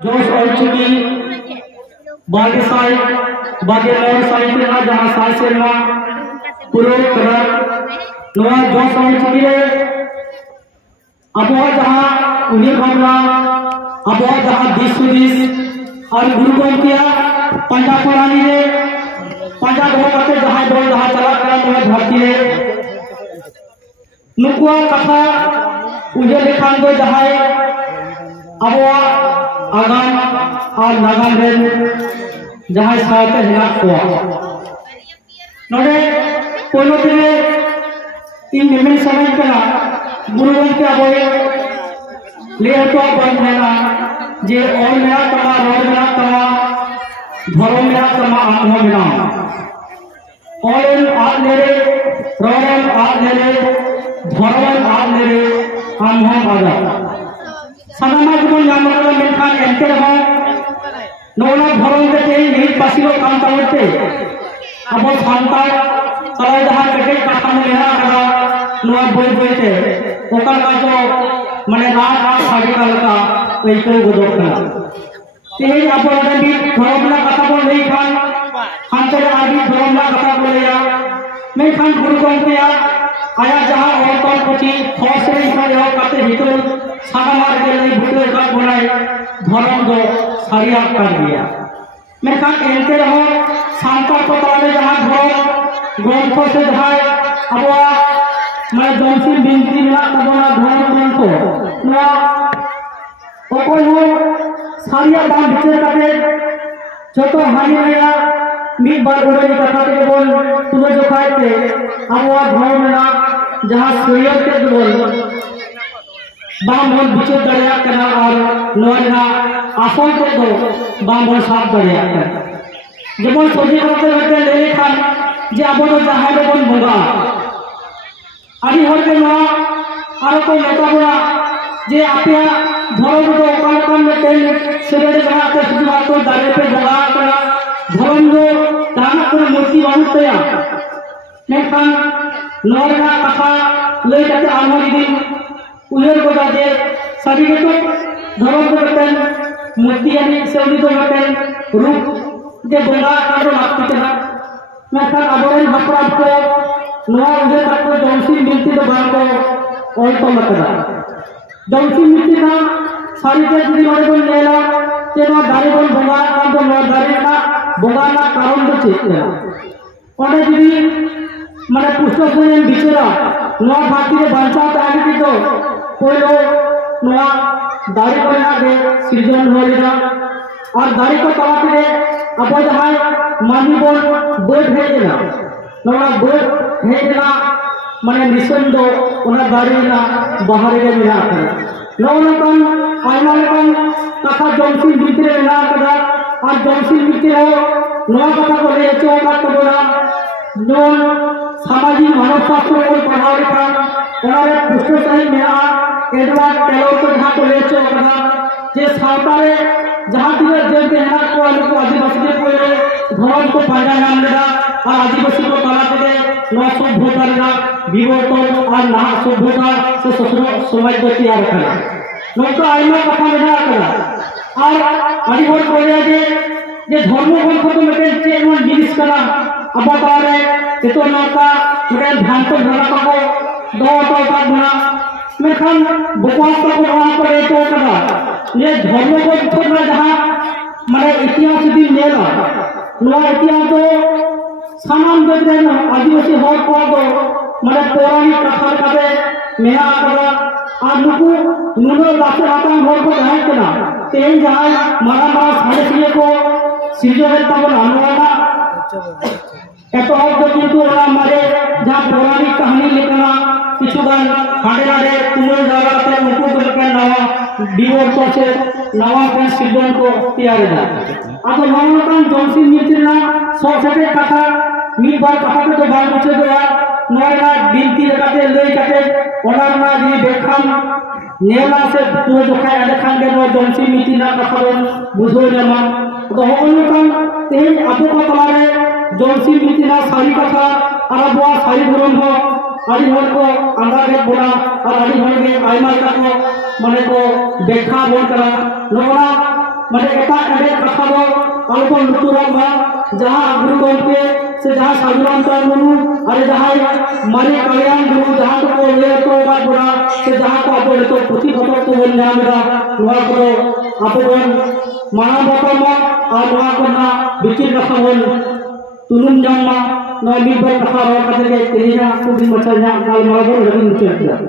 जोश ऑलचिकी बागे साई बागे मोर साई के ना जहां साई से ना पुरो करा नवा जोश ऑलचिकी रे अबो जहां उन्हें भावना अबो जहां दिस और गुरु गोमतिया पंजा पुरानी रे पंजा दो कते जहां दो जहां चला करा नवा धरती रे नुकुआ कथा उजे लेखान दो जहां अबो आगाम और नागाम रेन जहां साथ हिना को नोडे कोनो दिने इन निमिन समय कना गुरु गंके अबोए ले तो बंद है ना जे और मेरा कमा रोड मेरा कमा धरो मेरा कमा आत्मा मेरा और आप मेरे रोड आप मेरे धरो आप मेरे हम आजा सानामा को नाम रहा मेखान एंटर हो नोना धरम के तेई नहीं पासिलो काम करते अब सांतार चला जहां के कथा में लेना करा नोआ बोल बोलते ओकर का जो माने रात साड़ी का लगा वही को गोदोकना तेई अब भी धरम ना कथा बोल नहीं खान खान चले आदि धरम ना कथा बोलेया मैं खान गुरु को किया आया जहां और कौन कुछ खौस नहीं खाया करते हितो सामार के लिए भूले का बनाए धर्म दो सारिया कर दिया मैं कहा एंटे रहो शांता को ताले जहां धर्म ग्रंथों से जहां अब मैं जंसी बिंदी ना तबना धर्म ग्रंथ ना ओको हो सारिया दान भीतर करते जो तो हानि मेरा मिट बार उड़े कथा के बोल तुम्हें जो खाए थे अब वो धर्म ना जहां सोयर के बोल बामन बिचो दरिया कना और नोना आसन को दो बामन साफ दरिया कर जेमन सोजी करते करते ले खान जे आबो जहां बन बंगा आदि हर के ना आरो कोई नेता बड़ा जे आपया धर्म दो काल काल में तेल सेरे जहां के सुधा तो दारे पे बंगा करा धर्म दो दान को मूर्ति बनते मैं खान नोना कथा ले जाते आमोरी दिन उधर को जाते सभी के तो धर्म को बटन मूर्ति यानी सेवनी को बटन रूप के बंगा काटो आपकी तरह मैं कल अबोरन हपराध को नवा उधर तक को जंसी मिलती तो बार को और तो मतदा जंसी मिलती ना सारी के जुड़ी वाले को लेला तेरा दारे को बंगा काम तो नवा दारे का बंगा ना कारण तो चेतना और जुड़ी मैंने पुस्तक से बिचरा नवा भारती के बांचा ताकि की तो कोई लोग नवा दारी को ना दे सृजन हो लेना और दारी को तवा के अब जहां मानी बोल बोल भेजना नवा बोल भेजना माने निशन दो उना दारी ना बाहर के मिला कर नवा कन आइमा कन कथा जंसी बितरे ना कदा और जंसी बितरे हो नवा कथा को ले चोका को बोला नोन सामाजिक मानव शास्त्र को पढ़ाओ लिखा उन्होंने पुस्तक सही मेरा एडवर्ड टेलर को जहां को ले चोका जे सावतारे जहां दिए जेल के हना को आदिवासी को धर्म को फायदा नाम लेगा और आदिवासी को कला के नौ भोटर का विवर्तन और ना सभ्यता से ससुर समाज को तैयार करा नौका आइमा कथा लेना करा और आदिवासी बोले जे धर्म को खत्म के चेमन जिनिस करा अब तारे तो नौका मेरे ध्यान तो बना को दो तो का बना मैं खान बकवास को वहां पर एक करा ये धर्म को छोड़ना जहां माने इतिहास दिन लेना नवा इतिहास तो सामान दे देना आदिवासी हर को दो माने पौराणिक कथा कबे मेरा करा आज नुकु नुनो लासे आता हर को जहां केना तेन जहां मारा मारा साढ़े तीन को सिरजोर तब अनुवादा एतो अब किंतु हमारे जहां पौराणिक कहानी लिखना किछुगान हाडेराडे तुमर जागाते उनको को लेकर नवा डिवोर्स से नवा के सृजन को तैयार है अब मनोकान जंसी मित्रना सोसटे कथा मिल बार कथा को तो बार पूछे तो नयना बिनती लगाते ले जाते ओनारना जी बेखान नेला से तो जो खाय देखान के नो जंसी मित्रना कथा बुझो जमा तो मनोकान तेज आपको को तलारे जंसी मित्रना सारी कथा अरबवा सारी धर्म हो आदि हर को अंधा के बोला और आदि हर के आइमा का को माने को देखा बोल करा नोना माने एटा एडे कथा दो अल्पन लुतुराबा जहां गुरु गंके से जहां साधुरामचंद्र मुर्मू और जहां माने कल्याण गुरु जहां को ले तो बा बड़ा से जहां को अब तो पुथि पत्र तो बन नामदा नोआ को आपन माना बापमा और नोआ को ना बिचिर कथा बन तुलुम जामा नोआ मिबर कथा रो कथे के तेलिना को भी मचल जा काल मागो रवि मुचल